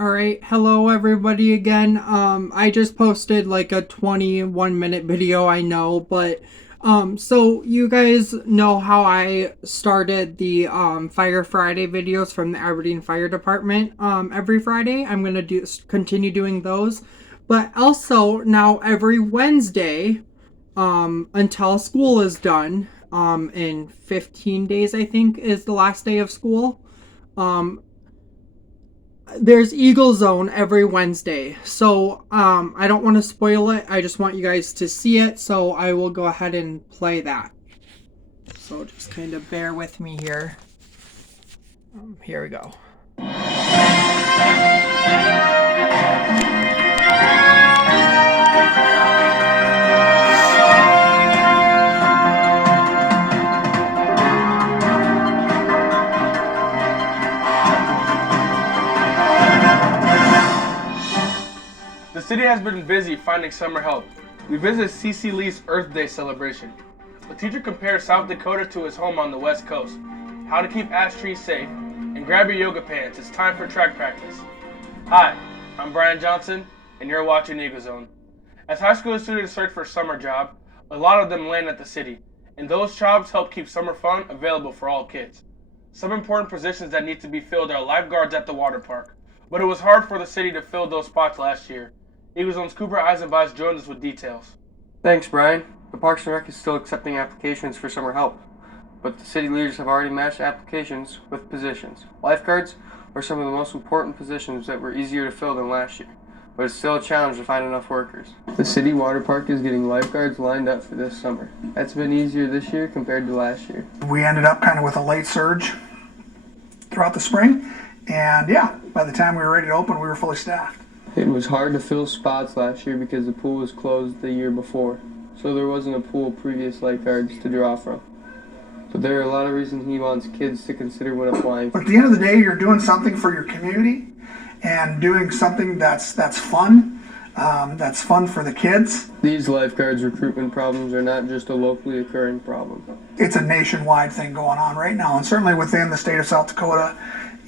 All right, hello everybody again. I just posted like a 21-minute video, I know, but so you guys know how I started the Fire Friday videos from the Aberdeen Fire Department every Friday. I'm going to continue doing those. But also now every Wednesday until school is done in 15 days I think is the last day of school. There's Eagle Zone every Wednesday. So I don't want to spoil it. I just want you guys to see it. So I will go ahead and play that. So just kind of bear with me here. Here we go. The city has been busy finding summer help. We visited C.C. Lee's Earth Day celebration. A teacher compared South Dakota to his home on the West Coast, how to keep ash trees safe, and grab your yoga pants, it's time for track practice. Hi, I'm Brian Johnson, and you're watching Eagle Zone. As high school students search for a summer job, a lot of them land at the city, and those jobs help keep summer fun available for all kids. Some important positions that need to be filled are lifeguards at the water park, but it was hard for the city to fill those spots last year. Eagle Zone's Cooper Eisenbach joins us with details. Thanks, Brian. The Parks and Rec is still accepting applications for summer help, but the city leaders have already matched applications with positions. Lifeguards are some of the most important positions that were easier to fill than last year, but it's still a challenge to find enough workers. The city water park is getting lifeguards lined up for this summer. That's been easier this year compared to last year. We ended up kind of with a late surge throughout the spring, and yeah, by the time we were ready to open, we were fully staffed. It was hard to fill spots last year because the pool was closed the year before, so there wasn't a pool of previous lifeguards to draw from. But there are a lot of reasons he wants kids to consider when applying. But at the end of the day, you're doing something for your community and doing something that's fun. That's fun for the kids. These lifeguards recruitment problems are not just a locally occurring problem. It's a nationwide thing going on right now, and certainly within the state of South Dakota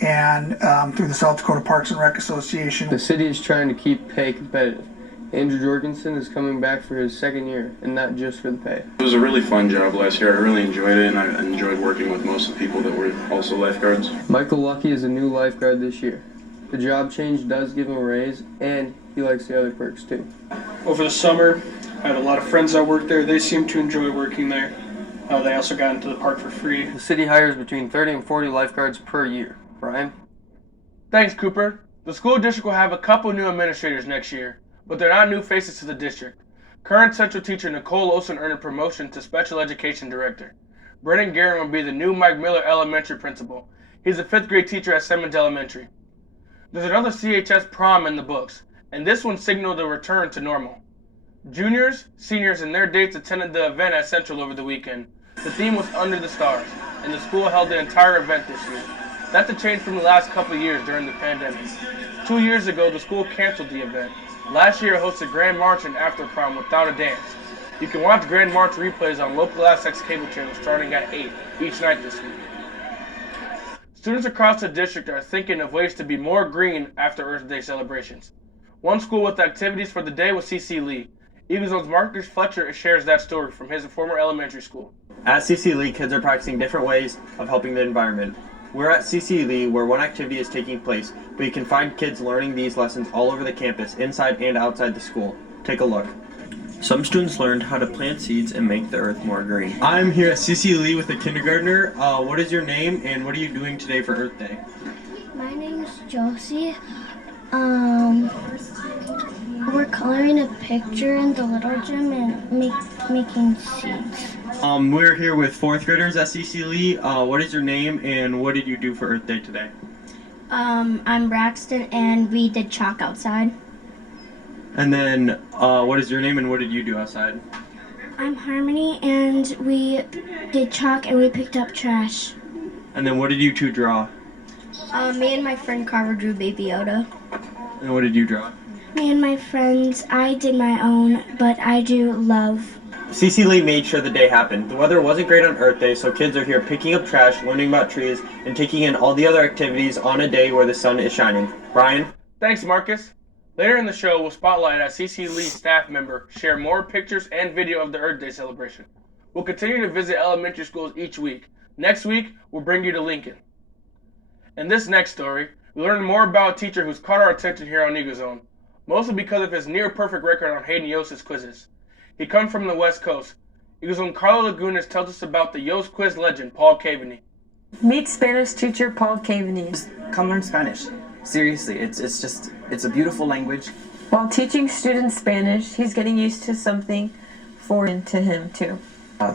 and through the South Dakota Parks and Rec Association. The city is trying to keep pay competitive. Andrew Jorgensen is coming back for his second year, and not just for the pay. It was a really fun job last year. I really enjoyed it, and I enjoyed working with most of the people that were also lifeguards. Michael Lucky is a new lifeguard this year. The job change does give him a raise, and he likes the other perks too. Over the summer, I had a lot of friends that worked there. They seemed to enjoy working there. They also got into the park for free. The city hires between 30 and 40 lifeguards per year. Brian? Thanks, Cooper. The school district will have a couple new administrators next year, but they're not new faces to the district. Current central teacher Nicole Olson earned a promotion to special education director. Brennan Guerin will be the new Mike Miller elementary principal. He's a 5th grade teacher at Simmons Elementary. There's another CHS prom in the books, and this one signaled a return to normal. Juniors, seniors, and their dates attended the event at Central over the weekend. The theme was Under the Stars, and the school held the entire event this year. That's a change from the last couple of years during the pandemic. 2 years ago, the school canceled the event. Last year, it hosted Grand March and After Prom without a dance. You can watch Grand March replays on local SX cable channels starting at 8 each night this week. Students across the district are thinking of ways to be more green after Earth Day celebrations. One school with activities for the day was C.C. Lee. Eagle Zone's Marcus Fletcher shares that story from his former elementary school. At C.C. Lee, kids are practicing different ways of helping the environment. We're at C.C. Lee, where one activity is taking place, but you can find kids learning these lessons all over the campus, inside and outside the school. Take a look. Some students learned how to plant seeds and make the earth more green. I'm here at C.C. Lee with a kindergartner. What is your name and what are you doing today for Earth Day? My name is Josie. We're coloring a picture in the little gym and making seeds. We're here with 4th graders at C.C. Lee. What is your name and what did you do for Earth Day today? I'm Braxton and we did chalk outside. And then, what is your name and what did you do outside? I'm Harmony and we did chalk and we picked up trash. And then what did you two draw? Me and my friend Carver drew Baby Yoda. And what did you draw? Me and my friends, I did my own, but I do love. C.C. Lee made sure the day happened. The weather wasn't great on Earth Day, so kids are here picking up trash, learning about trees, and taking in all the other activities on a day where the sun is shining. Brian? Thanks, Marcus. Later in the show, we'll spotlight a CC Lee staff member share more pictures and video of the Earth Day celebration. We'll continue to visit elementary schools each week. Next week, we'll bring you to Lincoln. In this next story, we learn more about a teacher who's caught our attention here on Eagle Zone, mostly because of his near-perfect record on Hayden Yost's quizzes. He comes from the West Coast. Eagle Zone Carla Lagunas tells us about the Yost quiz legend, Paul Caveney. Meet Spanish teacher Paul Caveney. Come learn Spanish. Seriously, it's a beautiful language. While teaching students Spanish, he's getting used to something foreign to him too.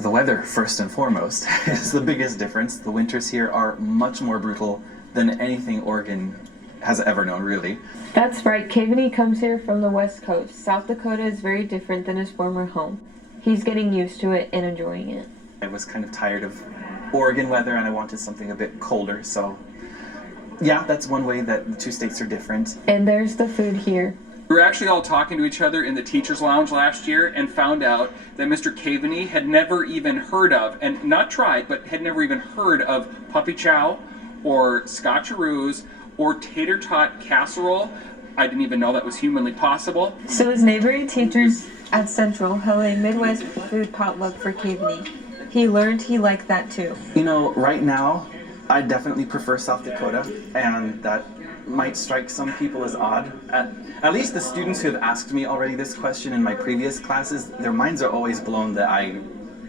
The weather, first and foremost, is the biggest difference. The winters here are much more brutal than anything Oregon has ever known, really. That's right, Caveney comes here from the West Coast. South Dakota is very different than his former home. He's getting used to it and enjoying it. I was kind of tired of Oregon weather and I wanted something a bit colder, so yeah, that's one way that the two states are different. And there's the food here. We were actually all talking to each other in the teacher's lounge last year and found out that Mr. Caveney had never even heard of, and not tried, but had never even heard of puppy chow or scotcheroos or tater tot casserole. I didn't even know that was humanly possible. So his neighboring teachers at Central held a Midwest food potluck for Caveney. He learned he liked that too. You know, right now, I definitely prefer South Dakota, and that might strike some people as odd. At least the students who have asked me already this question in my previous classes, their minds are always blown that I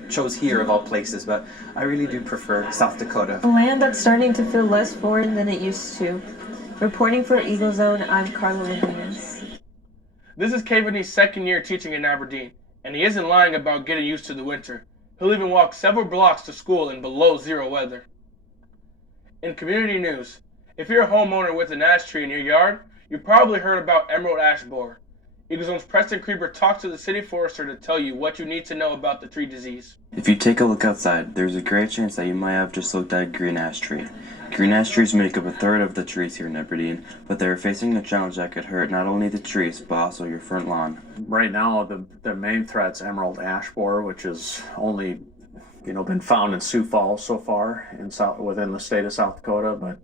chose here of all places, but I really do prefer South Dakota. A land that's starting to feel less foreign than it used to. Reporting for Eagle Zone, I'm Carla Lagunas. This is Caveney's second year teaching in Aberdeen, and he isn't lying about getting used to the winter. He'll even walk several blocks to school in below zero weather. In community news, if you're a homeowner with an ash tree in your yard, you probably heard about emerald ash borer. Eagle Zone's Preston Creeper talks to the city forester to tell you what you need to know about the tree disease. If you take a look outside, there's a great chance that you might have just looked at a green ash tree. Green ash trees make up a third of the trees here in Aberdeen, but they're facing a challenge that could hurt not only the trees, but also your front lawn. Right now, the main threat's emerald ash borer, which is only been found in Sioux Falls so far within the state of South Dakota, but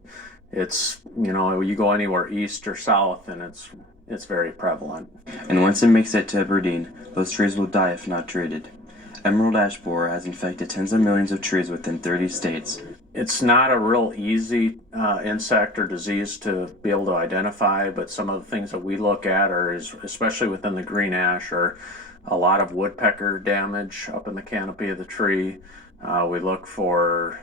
it's, you go anywhere east or south and it's very prevalent. And once it makes it to Aberdeen, those trees will die if not treated. Emerald ash borer has infected tens of millions of trees within 30 states. It's not a real easy insect or disease to be able to identify, but some of the things that we look at especially within the green ash, are a lot of woodpecker damage up in the canopy of the tree. We look for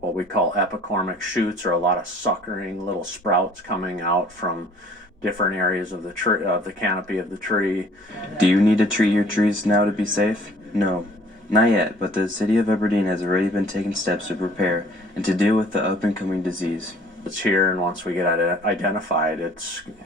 what we call epicormic shoots, or a lot of suckering little sprouts coming out from different areas of the canopy of the tree. Do you need to treat your trees now to be safe? No, not yet, but the city of Aberdeen has already been taking steps to prepare and to deal with the up-and-coming disease. It's here, and once we get it identified,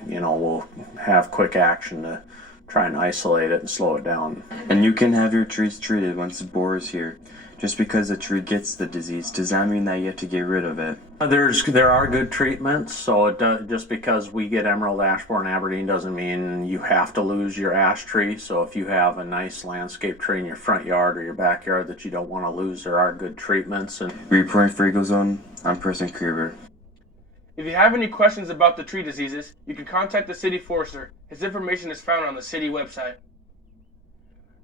we'll have quick action to try and isolate it and slow it down. And you can have your trees treated once the borer is here. Just because a tree gets the disease does not mean that you have to get rid of it. There are good treatments, so just because we get emerald ash borer in Aberdeen doesn't mean you have to lose your ash tree. So if you have a nice landscape tree in your front yard or your backyard that you don't want to lose, there are good treatments. Reporting for Eagle Zone, I'm Preston Creeper. If you have any questions about the tree diseases, you can contact the city forester. His information is found on the city website.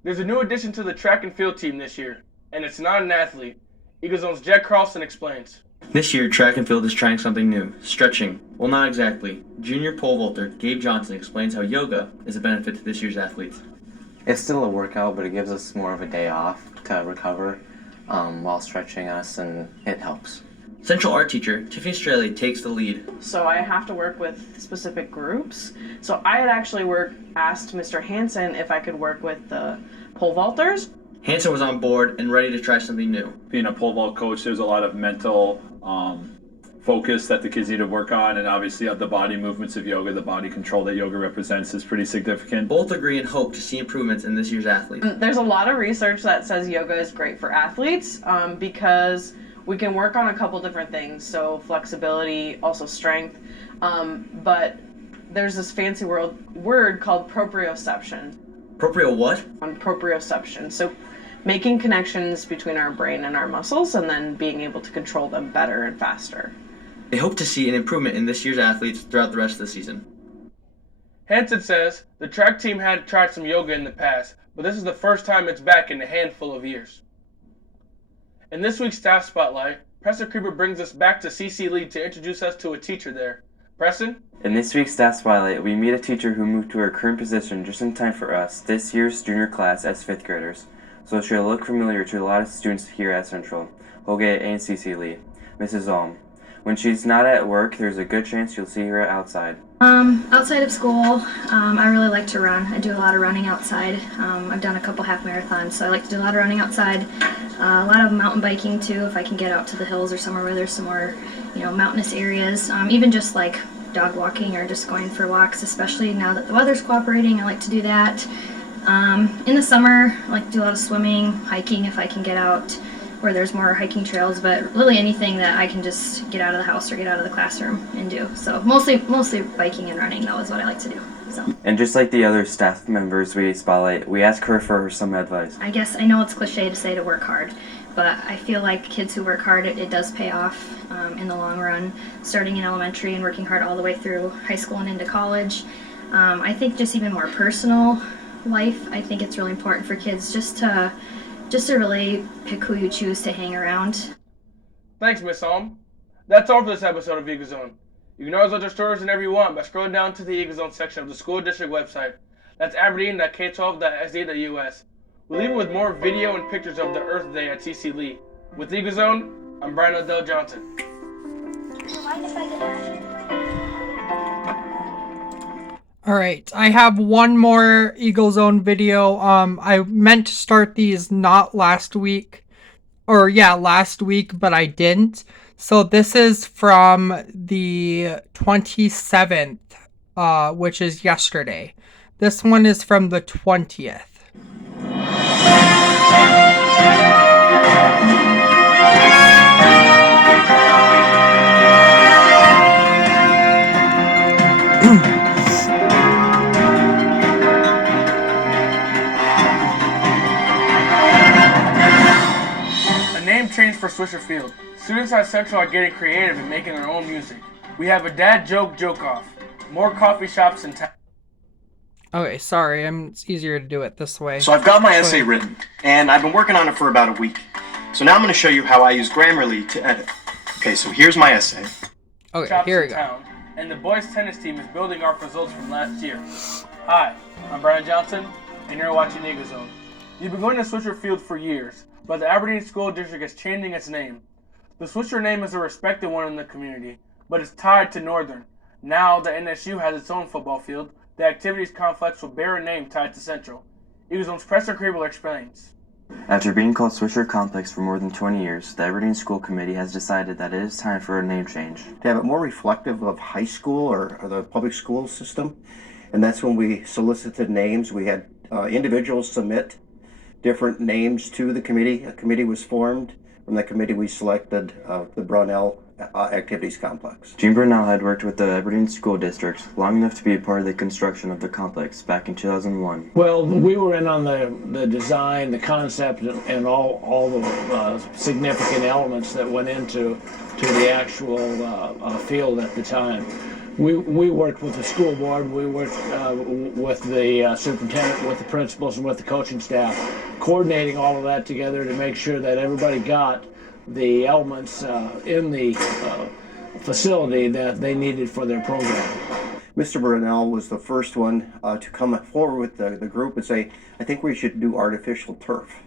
There's a new addition to the track and field team this year, and it's not an athlete. Eagle Zone's Jack Carlson explains. This year, track and field is trying something new, stretching. Well, not exactly. Junior pole vaulter Gabe Johnson explains how yoga is a benefit to this year's athletes. It's still a workout, but it gives us more of a day off to recover while stretching us, and it helps. Central art teacher Tiffany Straley takes the lead. So I have to work with specific groups. So I had actually asked Mr. Hansen if I could work with the pole vaulters. Hansen was on board and ready to try something new. Being a pole vault coach, there's a lot of mental focus that the kids need to work on, and obviously the body movements of yoga, the body control that yoga represents is pretty significant. Both agree and hope to see improvements in this year's athletes. There's a lot of research that says yoga is great for athletes because we can work on a couple different things, so flexibility, also strength, but there's this fancy word called proprioception. Proprio what? Proprioception. So making connections between our brain and our muscles and then being able to control them better and faster. They hope to see an improvement in this year's athletes throughout the rest of the season. Hansen says the track team had tried some yoga in the past, but this is the first time it's back in a handful of years. In this week's Staff Spotlight, Preston Creeper brings us back to CC Lee to introduce us to a teacher there. Preston? In this week's Staff Spotlight, we meet a teacher who moved to her current position just in time for us, this year's junior class as 5th graders, so she'll look familiar to a lot of students here at Central, Holgate, and CC Lee, Mrs. Alm. When she's not at work, there's a good chance you'll see her outside. Outside of school, I really like to run. I do a lot of running outside. I've done a couple half marathons, so I like to do a lot of running outside. A lot of mountain biking too, if I can get out to the hills or somewhere where there's some more, mountainous areas. Even just like dog walking or just going for walks, especially now that the weather's cooperating, I like to do that. In the summer, I like to do a lot of swimming, hiking if I can get out where there's more hiking trails, but really anything that I can just get out of the house or get out of the classroom and do. So mostly biking and running though is what I like to do. So. And just like the other staff members we spotlight, we ask her for some advice. I guess I know it's cliche to say to work hard, but I feel like kids who work hard, it does pay off in the long run, starting in elementary and working hard all the way through high school and into college. I think just even more personal life, I think it's really important for kids just to really pick who you choose to hang around. Thanks, Miss Alm. That's all for this episode of Eagle Zone. You can always watch our stories whenever you want by scrolling down to the Eagle Zone section of the school district website. That's aberdeen.k12.sd.us. We'll leave it with more video and pictures of the Earth Day at CC Lee. With Eagle Zone, I'm Brian Odell Johnson. All right, I have one more Eagle Zone video. I meant to start these not last week, last week, but I didn't. So this is from the 27th, which is yesterday. This one is from the 20th. Change for Swisher Field. Students at Central are getting creative and making their own music. We have a dad joke off. More coffee shops in town. Okay, sorry, it's easier to do it this way. So I've got my essay written, and I've been working on it for about a week. So now I'm going to show you how I use Grammarly to edit. Okay, so here's my essay. Okay, here we go. Town, and the boys tennis team is building off results from last year. Hi, I'm Brian Johnson, and you're watching Eagle Zone. You've been going to Swisher Field for years, but the Aberdeen School District is changing its name. The Swisher name is a respected one in the community, but it's tied to Northern. Now that NSU has its own football field, the activities complex will bear a name tied to Central. Eagle Zone's Preston Creeble explains. After being called Swisher Complex for more than 20 years, the Aberdeen School Committee has decided that it is time for a name change. To have it more reflective of high school or the public school system, and that's when we solicited names. We had individuals submit different names to the committee. A committee was formed. From that committee, we selected the Brownell Activities Complex. Gene Brownell had worked with the Aberdeen School District long enough to be a part of the construction of the complex back in 2001. Well, we were in on the design, the concept, and all the significant elements that went into the actual field at the time. We worked with the school board, we worked with the superintendent, with the principals, and with the coaching staff, coordinating all of that together to make sure that everybody got the elements in the facility that they needed for their program. Mr. Brownell was the first one to come forward with the group and say, I think we should do artificial turf.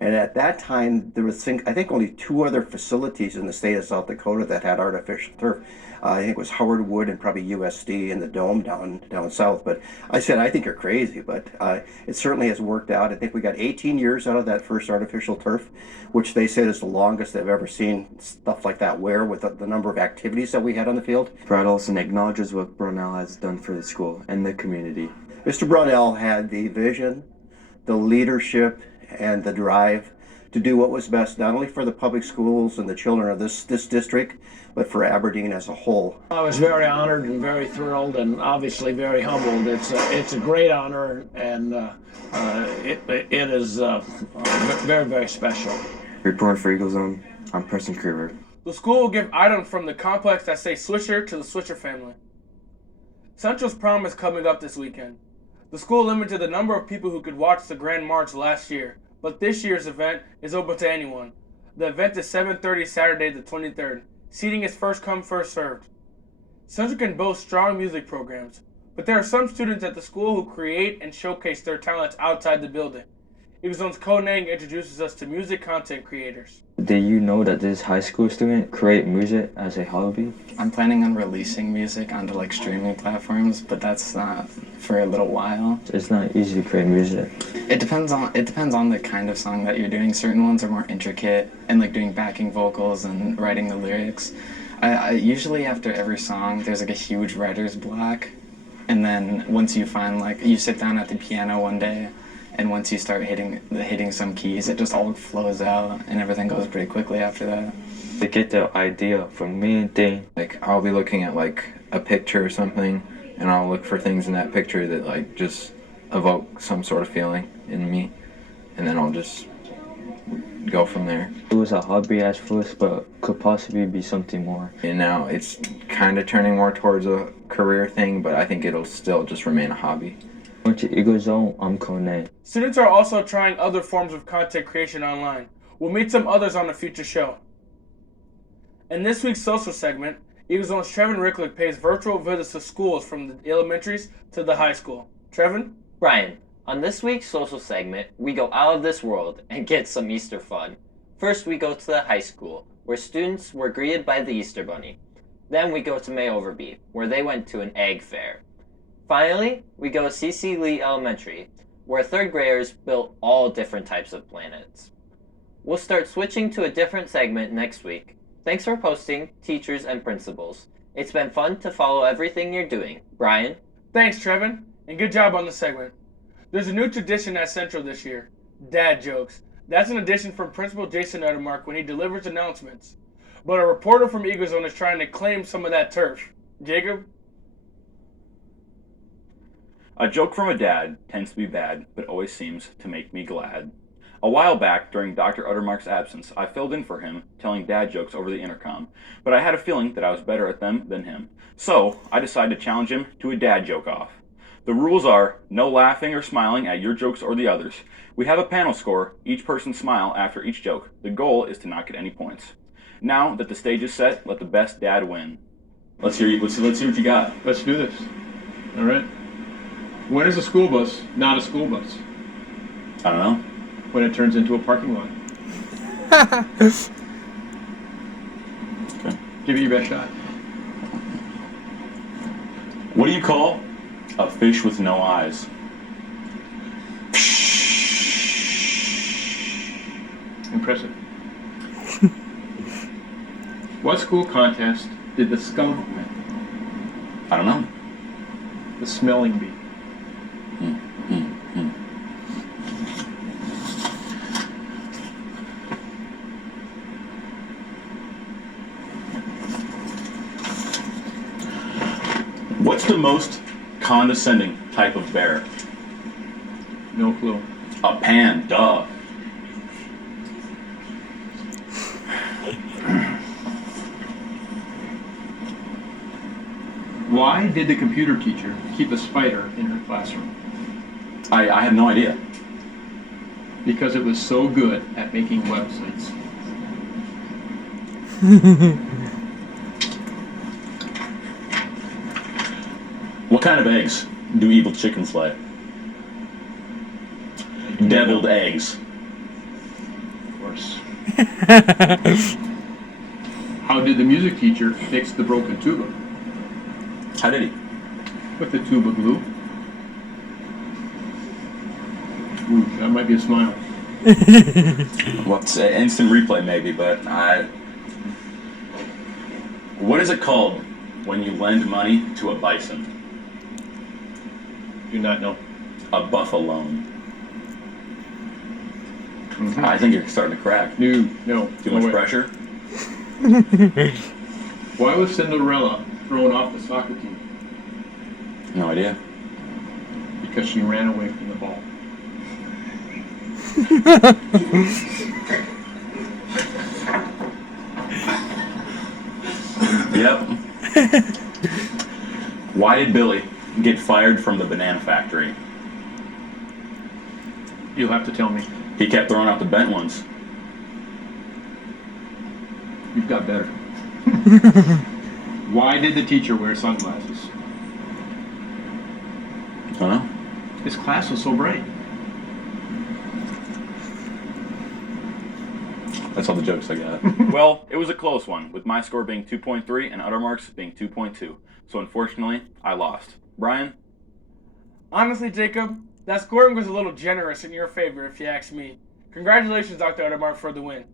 And at that time, there was, I think, only 2 other facilities in the state of South Dakota that had artificial turf. I think it was Howard Wood and probably USD in the Dome down south. But I said, I think you're crazy, but it certainly has worked out. I think we got 18 years out of that first artificial turf, which they said is the longest they've ever seen stuff like that wear with the number of activities that we had on the field. Brad Olson acknowledges what Brownell has done for the school and the community. Mr. Brownell had the vision, the leadership, and the drive to do what was best, not only for the public schools and the children of this district, but for Aberdeen as a whole. I was very honored and very thrilled and obviously very humbled. It's a great honor, and it is very, very special. Reporting for Eagle Zone, I'm Preston Creeper. The school will give items from the complex that say Swisher to the Swisher family. Central's prom is coming up this weekend. The school limited the number of people who could watch the Grand March last year, but this year's event is open to anyone. The event is 7:30 Saturday the 23rd. Seating is first come, first served. Central can boast strong music programs, but there are some students at the school who create and showcase their talents outside the building. Eaglezone's Konang introduces us to music content creators. Did you know that this high school student create music as a hobby? I'm planning on releasing music onto like streaming platforms, but that's not for a little while. It's not easy to create music. It depends on the kind of song that you're doing. Certain ones are more intricate and like doing backing vocals and writing the lyrics. I usually after every song there's like a huge writer's block, and then once you find like you sit down at the piano one day, and once you start hitting some keys, it just all flows out, and everything goes pretty quickly after that. To get the idea from main thing. Like I'll be looking at like a picture or something, and I'll look for things in that picture that like just evoke some sort of feeling in me, and then I'll just go from there. It was a hobby at first, but could possibly be something more. And now it's kind of turning more towards a career thing, but I think it'll still just remain a hobby. To Eaglezone, I'm Kone. Students are also trying other forms of content creation online. We'll meet some others on a future show. In this week's social segment, Eaglezone's Trevin Ricklick pays virtual visits to schools from the elementaries to the high school. Trevin? Brian, on this week's social segment, we go out of this world and get some Easter fun. First, we go to the high school, where students were greeted by the Easter Bunny. Then we go to May Overby, where they went to an egg fair. Finally, we go to C.C. Lee Elementary, where third graders built all different types of planets. We'll start switching to a different segment next week. Thanks for posting, teachers and principals. It's been fun to follow everything you're doing. Brian? Thanks, Trevin, and good job on the segment. There's a new tradition at Central this year, dad jokes. That's an addition from Principal Jason Uttermark when he delivers announcements. But a reporter from Eaglezone is trying to claim some of that turf. Jacob? A joke from a dad tends to be bad, but always seems to make me glad. A while back, during Dr. Uttermark's absence, I filled in for him, telling dad jokes over the intercom, but I had a feeling that I was better at them than him. So, I decided to challenge him to a dad joke-off. The rules are, no laughing or smiling at your jokes or the others. We have a panel score, each person smile after each joke. The goal is to not get any points. Now that the stage is set, let the best dad win. Let's hear what you got. Let's do this. All right. When is a school bus not a school bus? I don't know. When it turns into a parking lot. Okay. Give it your best shot. What do you call a fish with no eyes? Impressive. What school contest did the skunk win? I don't know. The smelling bee. What's the most condescending type of bear? No clue. A panda. Why did the computer teacher keep a spider in her classroom? I have no idea. Because it was so good at making websites. What kind of eggs do evil chickens lay? Deviled eggs. Of course. How did the music teacher fix the broken tuba? How did he? With the tuba glue. Ooh, that might be a smile. Well, it's an instant replay maybe, but what is it called when you lend money to a bison? Do not know. A buffalone. I think you're starting to crack. No. Too much pressure? Why was Cinderella thrown off the soccer team? No idea. Because she ran away from the ball. Yep. Why did Billy get fired from the banana factory? You'll have to tell me. He kept throwing out the bent ones. You've got better. Why did the teacher wear sunglasses? I don't know. His class was so bright. That's all the jokes I got. Well, it was a close one, with my score being 2.3 and Uttermark's being 2.2. So unfortunately, I lost. Brian? Honestly, Jacob, that scoring was a little generous in your favor, if you ask me. Congratulations, Dr. Uttermark, for the win.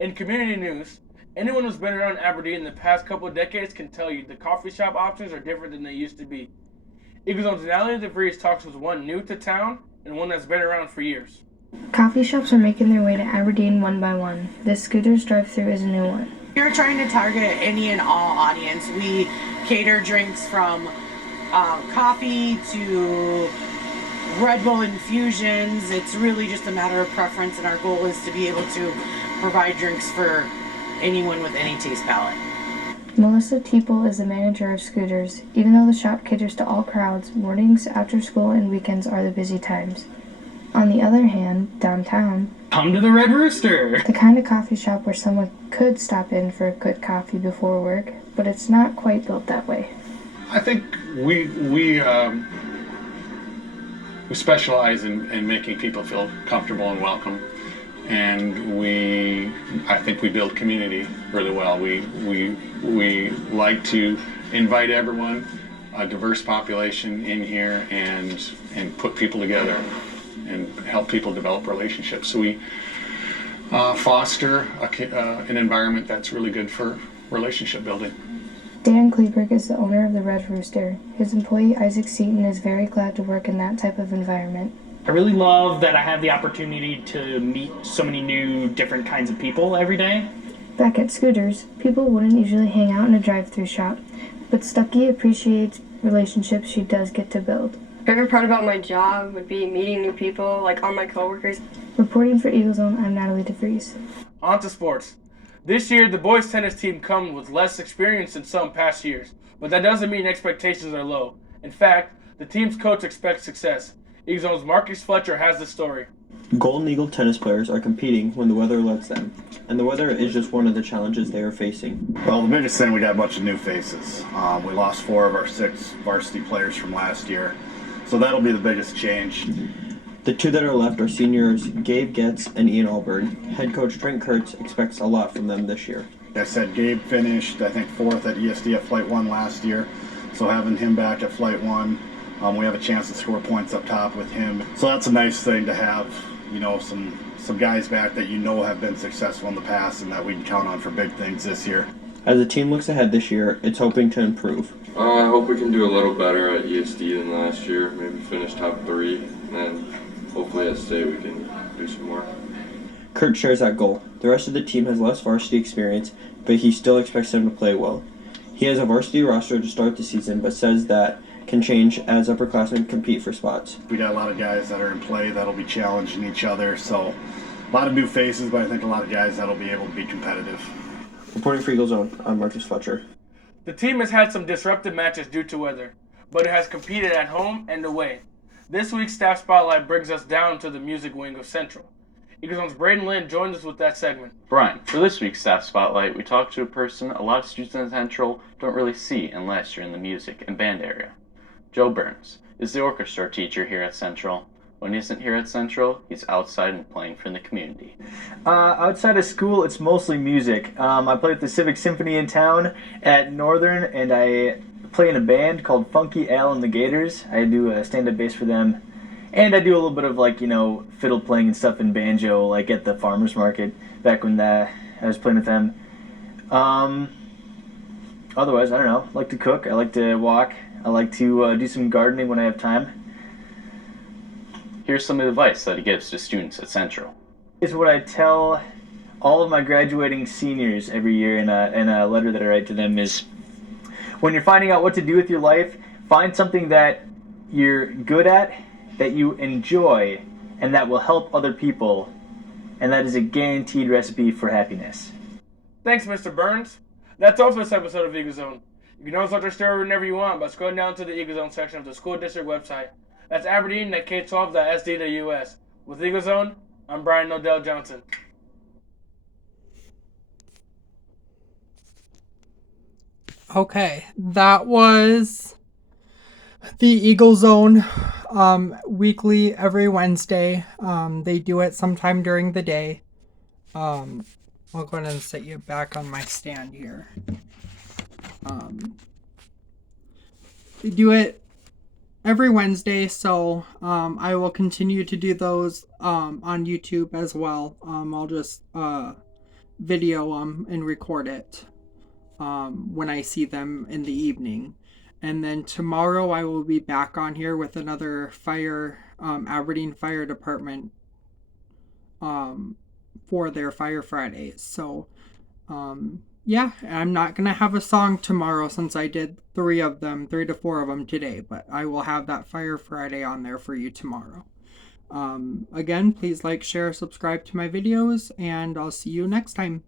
In community news, anyone who's been around Aberdeen in the past couple of decades can tell you the coffee shop options are different than they used to be. Eaglezone's Natalie DeVries talks with one new to town and one that's been around for years. Coffee shops are making their way to Aberdeen one by one. This Scooters drive-thru is a new one. We're trying to target any and all audience. We cater drinks from coffee to Red Bull infusions. It's really just a matter of preference, and our goal is to be able to provide drinks for anyone with any taste palate. Melissa Teeple is the manager of Scooters. Even though the shop caters to all crowds, mornings, after school, and weekends are the busy times. On the other hand, downtown, come to the Red Rooster! The kind of coffee shop where someone could stop in for a good coffee before work, but it's not quite built that way. I think we specialize in making people feel comfortable and welcome, and I think we build community really well. We like to invite everyone, a diverse population in here, and put people together and help people develop relationships. So we foster an environment that's really good for relationship building. Dan Kleberg is the owner of the Red Rooster. His employee Isaac Seaton is very glad to work in that type of environment. I really love that I have the opportunity to meet so many new different kinds of people every day. Back at Scooters, people wouldn't usually hang out in a drive-thru shop, but Stuckey appreciates relationships she does get to build. Favorite part about my job would be meeting new people, like all my coworkers. Reporting for Eaglezone, I'm Natalie DeVries. On to sports. This year, the boys tennis team comes with less experience than some past years, but that doesn't mean expectations are low. In fact, the team's coach expects success. Eaglezone's Marcus Fletcher has the story. Golden Eagle tennis players are competing when the weather lets them, and the weather is just one of the challenges they are facing. Well, the biggest thing, we got a bunch of new faces. We lost 4 of our 6 varsity players from last year, so that'll be the biggest change. The 2 that are left are seniors Gabe Getz and Ian Alburn. Head coach Trent Kurtz expects a lot from them this year. Like I said, Gabe finished, I think, 4th at ESDF Flight 1 last year, so having him back at Flight 1, we have a chance to score points up top with him. So that's a nice thing to have, some guys back that have been successful in the past and that we can count on for big things this year. As the team looks ahead this year, it's hoping to improve. I hope we can do a little better at ESD than last year, maybe finish top 3, and hopefully at state we can do some more. Kurt shares that goal. The rest of the team has less varsity experience, but he still expects them to play well. He has a varsity roster to start the season, but says that can change as upperclassmen compete for spots. We got a lot of guys that are in play that'll be challenging each other, so a lot of new faces, but I think a lot of guys that'll be able to be competitive. Reporting for Eaglezone, I'm Marcus Fletcher. The team has had some disruptive matches due to weather, but it has competed at home and away. This week's Staff Spotlight brings us down to the music wing of Central. Eaglezone's Braden Lynn joins us with that segment. Brian, for this week's Staff Spotlight, we talked to a person a lot of students in Central don't really see unless you're in the music and band area. Joe Burns is the orchestra teacher here at Central. When he isn't here at Central, he's outside and playing for the community. Outside of school, it's mostly music. I play with the Civic Symphony in town at Northern, and I play in a band called Funky Al and the Gators. I do stand-up bass for them. And I do a little bit of fiddle playing and stuff in banjo, like at the farmer's market back when I was playing with them. Otherwise, I don't know. I like to cook. I like to walk. I like to do some gardening when I have time. Here's some advice that he gives to students at Central. Is what I tell all of my graduating seniors every year in a letter that I write to them is, when you're finding out what to do with your life, find something that you're good at, that you enjoy, and that will help other people, and that is a guaranteed recipe for happiness. Thanks, Mr. Burns. That's all for this episode of Eaglezone. You can also watch our story whenever you want by scrolling down to the Eagle Zone section of the school district website. That's Aberdeen.k12.sd.us. With Eagle Zone, I'm Brian Nodell Johnson. Okay, that was the Eagle Zone weekly every Wednesday. They do it sometime during the day. I'll go ahead and set you back on my stand here. They do it every Wednesday, so I will continue to do those on YouTube as well. I'll just video them and record it when I see them in the evening. And then tomorrow I will be back on here with another Aberdeen Fire Department for their Fire Fridays. So yeah, I'm not going to have a song tomorrow since I did 3 to 4 of them today, but I will have that Fire Friday on there for you tomorrow. Again, please like, share, subscribe to my videos, and I'll see you next time.